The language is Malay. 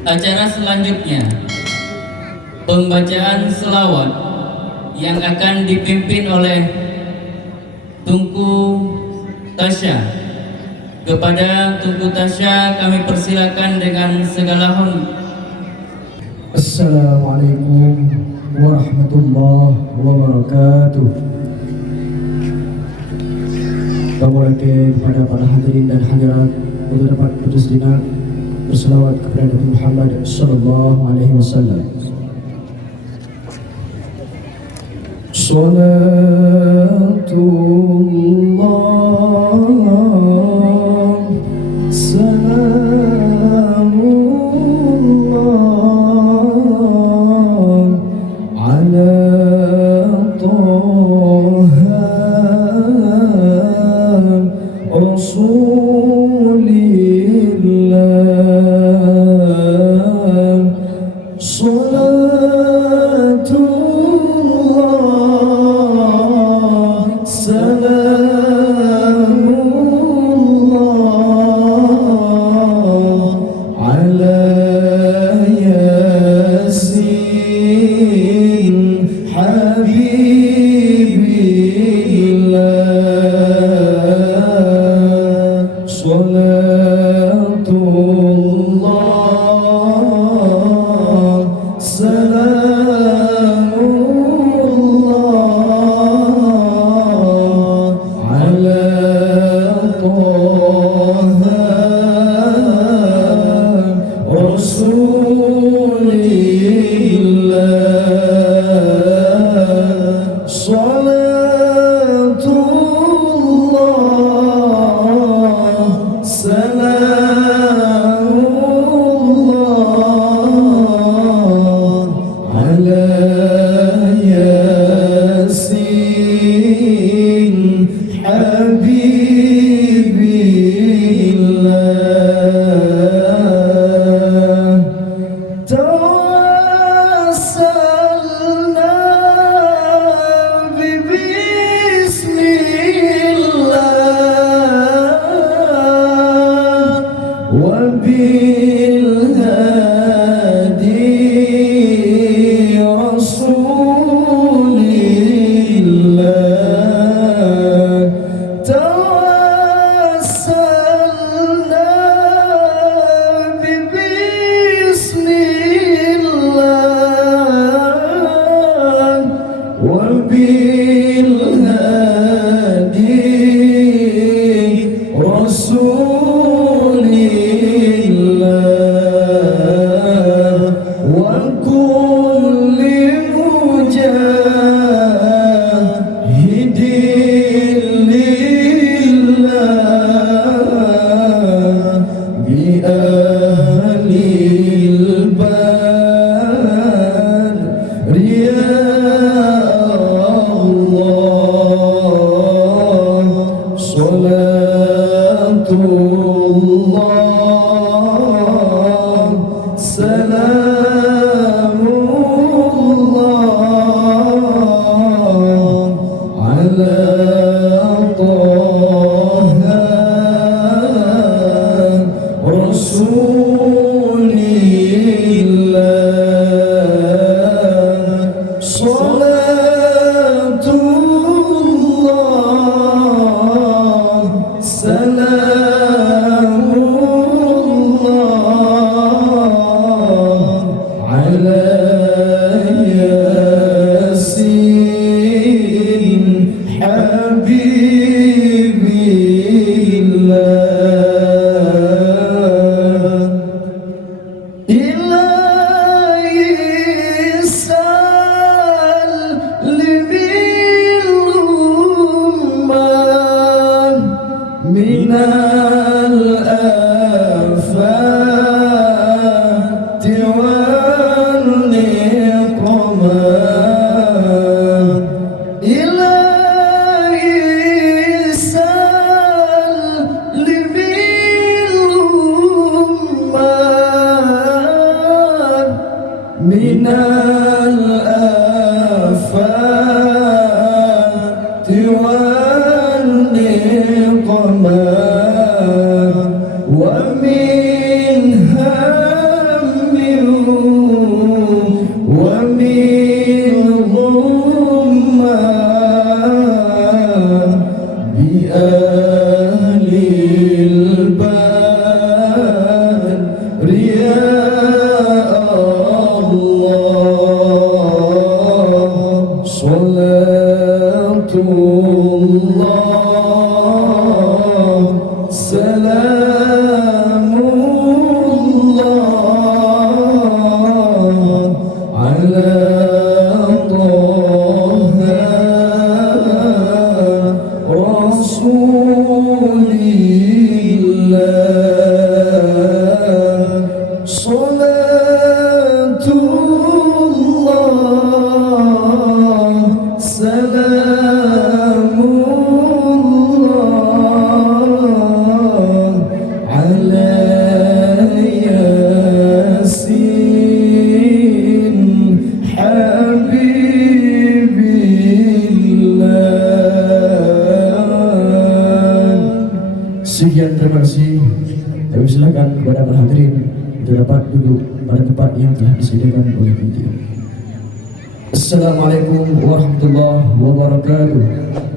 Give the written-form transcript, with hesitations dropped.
Acara selanjutnya, pembacaan selawat yang akan dipimpin oleh Tunku Tasya. Kepada Tunku Tasya kami persilakan dengan segala hormat. Assalamualaikum warahmatullahi wabarakatuh. Kami kepada para hadirin dan hadirat untuk dapat putus dinak berselawat kepada Nabi Muhammad sallallahu alaihi wasallam. Salatullah salamullah ala Taha Rasulillah. Salatullah salamullah ala Yasin Habibillah. Salatullah salamullah ala Taha Rasulillah. Salatullah salamullah ala Yasin Habibillah. Tawassalna bismillah wa bil hadi Rasulillah. Tawassalna bismillah wa bil hadi Rasulillah wa kulli mujahidin lillah bi ahlil badri ya Allah. Salatullah salamullah ala Taha Rasulillah. Salatullah salamullah ala Yasin Habibillah. Sekian, terima kasih. Kami silakan kepada para hadirin untuk dapat duduk pada tempat yang telah disediakan oleh panitia. Assalamualaikum warahmatullahi wabarakatuh.